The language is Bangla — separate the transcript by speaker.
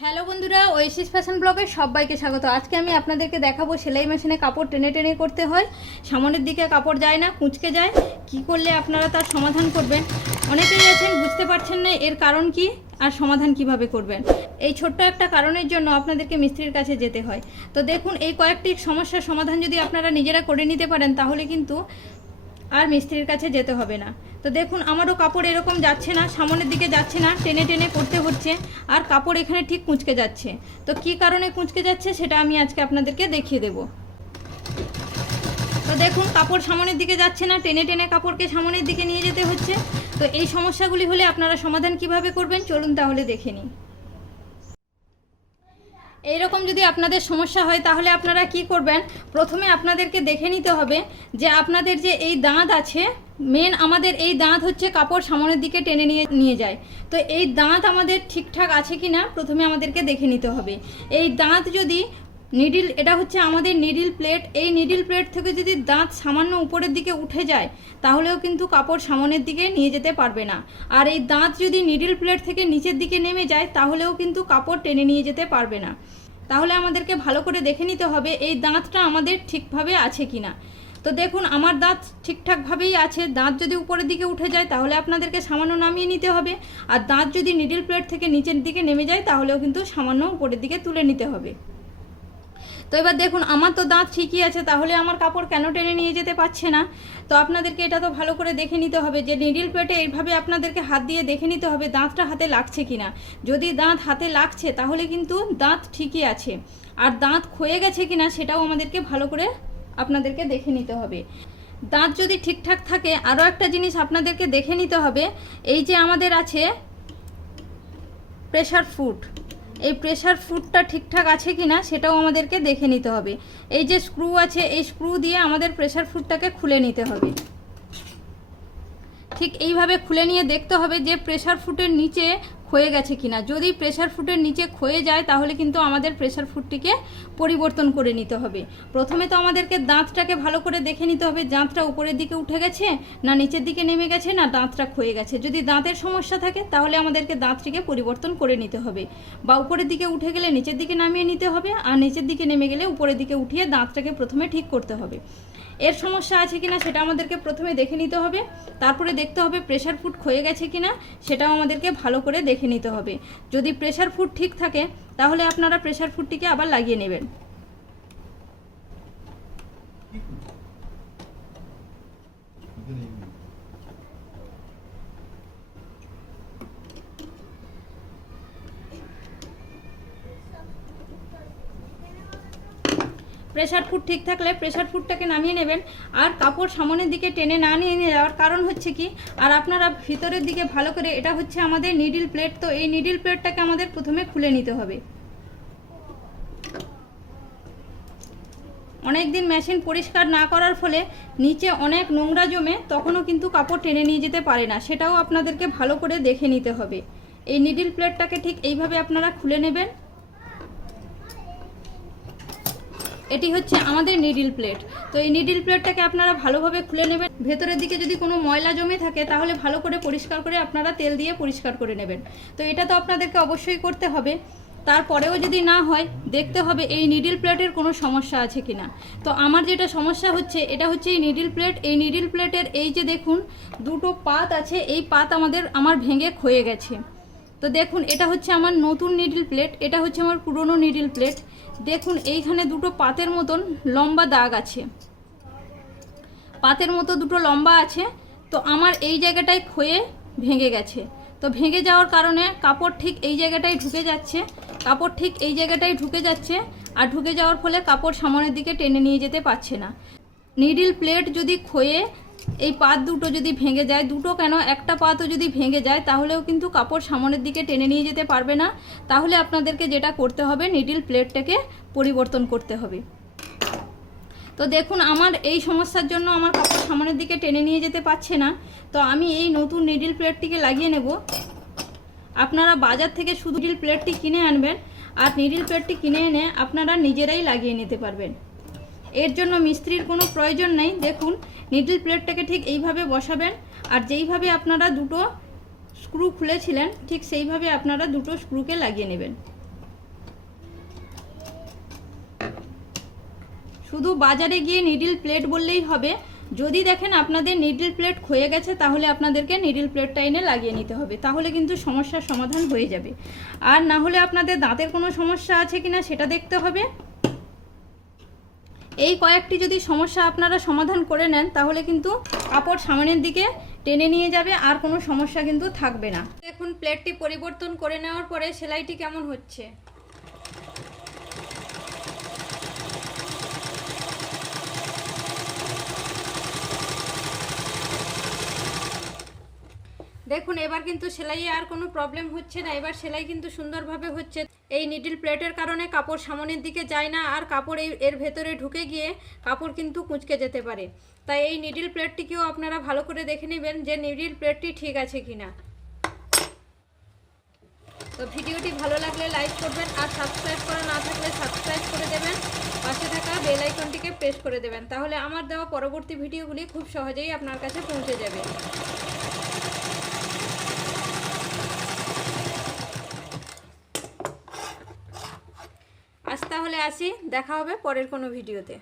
Speaker 1: হ্যালো বন্ধুরা ওয়েসিস ফ্যাশন ব্লগের সবাইকে স্বাগত। আজকে আমি আপনাদেরকে দেখাবো সেলাই মেশিনে কাপড় টেনে টেনে করতে হয়। সামনের দিকে কাপড় যায় না, কুঁচকে যায়। কি করলে আপনারা তার সমাধান করবেন? অনেকেই আছেন, বুঝতে পারছেন না এর কারণ কি আর সমাধান কীভাবে করবেন। এই ছোট্ট একটা কারণের জন্য আপনাদেরকে মিস্ত্রির কাছে যেতে হয়। তো দেখুন, এই কয়েকটি সমস্যার সমাধান যদি আপনারা নিজেরা করে নিতে পারেন, তাহলে কিন্তু আর মিস্ত্রির কাছে যেতে হবে না। তো দেখুন, আমারও কাপড় এরকম যাচ্ছে না, সামনের দিকে যাচ্ছে না, টেনে টেনে করতে হচ্ছে, আর কাপড় এখানে ঠিক কুঁচকে যাচ্ছে। তো কি কারণে কুঁচকে যাচ্ছে সেটা আমি আজকে আপনাদেরকে দেখিয়ে দেব। তো দেখুন, কাপড় সামনের দিকে যাচ্ছে না, টেনে টেনে কাপড়কে সামনের দিকে নিয়ে যেতে হচ্ছে। তো এই সমস্যাগুলি হলে আপনারা সমাধান কীভাবে করবেন, চলুন তাহলে দেখে নিই। যদি আপনাদের সমস্যা হয়, তাহলে আপনারা কি করবেন? প্রথমে আপনাদেরকে দেখে নিতে হবে যে আপনাদের যে এই দাঁত আছে মেন আমাদের এই দাঁত হচ্ছে কাপড় সামনের দিকে টেনে নিয়ে নিয়ে যায়। তো এই দাঁত আমাদের ঠিকঠাক আছে কি না প্রথমে আমাদেরকে দেখে নিতে হবে। এই দাঁত যদি নিডিল এটা হচ্ছে আমাদের নিডিল প্লেট এই নিডিল প্লেট থেকে যদি দাঁত সামান্য উপরের দিকে উঠে যায়, তাহলেও কিন্তু কাপড় সামনের দিকে নিয়ে যেতে পারবে না। আর এই দাঁত যদি নিডিল প্লেট থেকে নিচের দিকে নেমে যায়, তাহলেও কিন্তু কাপড় টেনে নিয়ে যেতে পারবে না। তাহলে আমাদেরকে ভালো করে দেখে নিতে হবে এই দাঁতটা আমাদের ঠিকভাবে আছে কি না তো দেখুন, আমার দাঁত ঠিকঠাকভাবেই আছে। দাঁত যদি উপরের দিকে উঠে যায়, তাহলে আপনাদেরকে সামান্য নামিয়ে নিতে হবে। আর দাঁত যদি নিডিল প্লেট থেকে নিচের দিকে নেমে যায়, তাহলেও কিন্তু সামান্য উপরের দিকে তুলে নিতে হবে। তো এবার দেখুন, আমার তো দাঁত ঠিকই আছে, তাহলে আমার কাপড় কেন টেনে নিয়ে যেতে পারছে না? তো আপনাদেরকে এটা তো ভালো করে দেখে নিতে হবে যে নিডিল পেটে এইভাবে আপনাদেরকে হাত দিয়ে দেখে নিতে হবে দাঁতটা হাতে লাগছে কিনা। যদি দাঁত হাতে লাগছে, তাহলে কিন্তু দাঁত ঠিকই আছে। আর দাঁত ক্ষয়ে গেছে কিনা, সেটাও আমাদেরকে ভালো করে আপনাদেরকে দেখে নিতে হবে। দাঁত যদি ঠিকঠাক থাকে, আরও একটা জিনিস আপনাদেরকে দেখে নিতে হবে, এই যে আমাদের আছে প্রেশার ফুড এই প্রেশার ফুডটা ঠিকঠাক আছে কি না সেটাও আমাদেরকে দেখে নিতে হবে। এই যে স্ক্রু আছে, এই স্ক্রু দিয়ে আমাদের প্রেশার ফুডটাকে খুলে নিতে হবে। ঠিক এইভাবে খুলে নিয়ে দেখতে হবে যে প্রেশার ফুটের নিচে ক্ষয়ে গেছে কিনা। যদি প্রেশার ফুটের নিচে ক্ষয়ে যায়, তাহলে কিন্তু আমাদের প্রেশার ফুটটিকে পরিবর্তন করে নিতে হবে। প্রথমে তো আমাদেরকে দাঁতটাকে ভালো করে দেখে নিতে হবে, দাঁতটা উপরের দিকে উঠে গেছে না নিচের দিকে নেমে গেছে না দাঁতটা ক্ষয়ে গেছে। যদি দাঁতের সমস্যা থাকে, তাহলে আমাদেরকে দাঁতটিকে পরিবর্তন করে নিতে হবে। বা উপরের দিকে উঠে গেলে নিচের দিকে নামিয়ে নিতে হবে, আর নিচের দিকে নেমে গেলে উপরের দিকে উঠিয়ে দাঁতটাকে প্রথমে ঠিক করতে হবে। এর সমস্যা আছে কিনা সেটা আমাদেরকে প্রথমে দেখে নিতে হবে। তারপরে দেখতে হবে প্রেশার ফুড ক্ষয়ে গেছে কিনা, সেটাও আমাদেরকে ভালো করে দেখে নিতে হবে। যদি প্রেশার ফুড ঠিক থাকে তাহলে আপনারা প্রেশার ফুডটিকে আবার লাগিয়ে নেবেন। প্রেশার ফুড ঠিক থাকলে প্রেশার ফুডটাকে নামিয়ে নেবেন। আর কাপড় সামনের দিকে টেনে না নিয়ে যাওয়ার কারণ হচ্ছে কি, আর আপনারা ভিতরের দিকে ভালো করে, এটা হচ্ছে আমাদের নিডিল প্লেট তো এই নিডিল প্লেটটাকে আমাদের প্রথমে খুলে নিতে হবে। অনেক দিন মেশিন পরিষ্কার না করার ফলে নিচে অনেক নোংরা জমে তখনও কিন্তু কাপড় টেনে নিয়ে যেতে পারে না, সেটাও আপনাদেরকে ভালো করে দেখে নিতে হবে। এই নিডিল প্লেটটাকে ঠিক এইভাবে আপনারা খুলে নেবেন। এটি হচ্ছে আমাদের নিডিল প্লেট তো এই নিডিল প্লেটটাকে আপনারা ভালোভাবে খুলে নেবেন। ভেতরের দিকে যদি কোনো ময়লা জমে থাকে, তাহলে ভালো করে পরিষ্কার করে আপনারা তেল দিয়ে পরিষ্কার করে নেবেন। তো এটা তো আপনাদেরকে অবশ্যই করতে হবে। তারপরেও যদি না হয়, দেখতে হবে এই নিডিল প্লেটের কোনো সমস্যা আছে কি না তো আমার যেটা সমস্যা হচ্ছে, এটা হচ্ছে এই নিডিল প্লেট এই নিডিল প্লেটের এই যে দেখুন, দুটো পাত আছে, এই পাত আমাদের, আমার ভেঙে ক্ষয়ে গেছে। তো দেখুন, এটা হচ্ছে আমার নতুন নিডিল প্লেট এটা হচ্ছে আমার পুরনো নিডিল প্লেট দেখুন, এইখানে দুটো পাতের মতন লম্বা দাগ আছে। পাতের মতো দুটো লম্বা আছে, তো আমার এই জায়গাটায় ক্ষয়ে ভেঙে গেছে। তো ভেঙে যাওয়ার কারণে কাপড় ঠিক এই জায়গাটায় ঢুকে যাচ্ছে, কাপড় ঠিক এই জায়গাটায় ঢুকে যাচ্ছে, আর ঢুকে যাওয়ার ফলে কাপড় সামনের দিকে টেনে নিয়ে যেতে পারছে না। নিডিল প্লেট যদি ক্ষয়ে এই পাত দুটো যদি ভেঙে যায়, দুটো কেন? একটা পাতও যদি ভেঙে যায়, তাহলেও কিন্তু কাপড় সামনের দিকে টেনে নিয়ে যেতে পারবে না। তাহলে আপনাদেরকে যেটা করতে হবে নিডিল প্লেটটাকে পরিবর্তন করতে হবে। তো দেখুন, আমার এই সমস্যার জন্য আমার কাপড় সামনের দিকে টেনে নিয়ে যেতে পারছে না। তো আমি এই নতুন নিডিল প্লেটটিকে লাগিয়ে নেব। আপনারা বাজার থেকে শুধু নিডিল প্লেটটি কিনে আনবেন, আর নিডিল প্লেটটি কিনে এনে আপনারা নিজেরাই লাগিয়ে নিতে পারবেন। এর জন্য মিস্ত্রির কোনো প্রয়োজন নেই। দেখুন নিডল প্লেটটাকে ঠিক এইভাবে বসাবেন। আর যেইভাবে আপনারা দুটো স্ক্রু খুলেছিলেন, ঠিক সেইভাবে আপনারা দুটো স্ক্রুকে লাগিয়ে নেবেন। শুধু বাজারে গিয়ে নিডল প্লেট বললেই হবে। যদি দেখেন আপনাদের নিডল প্লেট ক্ষয়ে গেছে, তাহলে আপনাদেরকে নিডল প্লেটটা এনে লাগিয়ে নিতে হবে। তাহলে কিন্তু সমস্যার সমাধান হয়ে যাবে। আর না হলে আপনাদের দাঁতের কোনো সমস্যা আছে কিনা, সেটা দেখতে হবে। এই কয়েকটি যদি সমস্যা আপনারা সমাধান করে নেন, তাহলে কিন্তু কাপড় সামনের দিকে টেনে নিয়ে যাবে, আর কোনো সমস্যা কিন্তু থাকবে না। এখন প্লেটটি পরিবর্তন করে নেওয়ার পরে সেলাইটি কেমন হচ্ছে? দেখুন, এবার কিন্তু সেলাইয়ে আর কোনো প্রবলেম হচ্ছে না। এবার সেলাই কিন্তু সুন্দরভাবে হচ্ছে। এই নিডল প্লেটের কারণে কাপড় সামনের দিকে যায় না, আর কাপড় এই এর ভেতরে ঢুকে গিয়ে কাপড় কিন্তু কুঁচকে যেতে পারে। তাই এই নিডল প্লেটটিকেও আপনারা ভালো করে দেখে নেবেন যে নিডল প্লেটটি ঠিক আছে কিনা। তো ভিডিওটি ভালো লাগলে লাইক করবেন আর সাবস্ক্রাইব করা না থাকলে সাবস্ক্রাইব করে দেবেন। পাশে থাকা বেল আইকনটিকে প্রেস করে দেবেন। তাহলে আমার দেওয়া পরবর্তী ভিডিওগুলি খুব সহজেই আপনার কাছে পৌঁছে যাবে। তাহলে আসি দেখা হবে পরের কোনো ভিডিওতে।